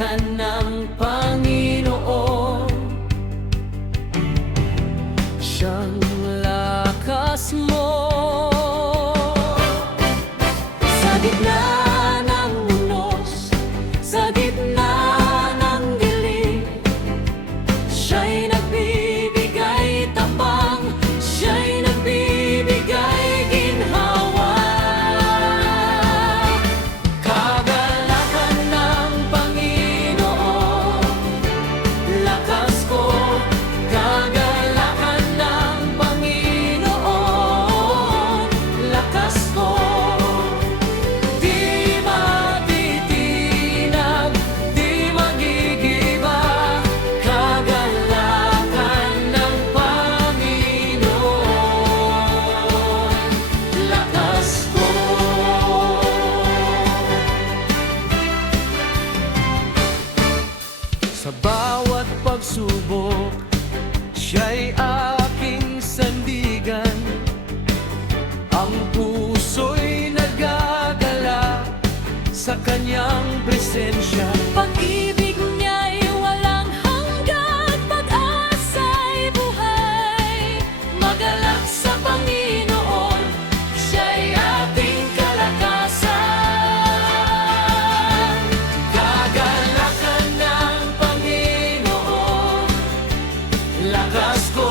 kagalakan ng Panginoon. Siyang lakas mo. Sa gitna ng unos, sa gitna ng dilim, siya'y nagbibigay tapang, siya'y nagbibigay ginhawa. Kagalakan ng Panginoon, lakas ko. Kagalakan ng Panginoon, lakas ko. Di matitinag, di magigiba. Kagalakan ng Panginoon, lakas ko. Sa bawat pagsubok, siya'y aking sandigan. Ang puso'y nagagala sa kanyang presensya. Pag-ibig niya'y walang hanggan, pag-asa'y buhay. Magalak sa Panginoon, siya'y ating kalakasan. Kagalakan ng Panginoon, lakas ko.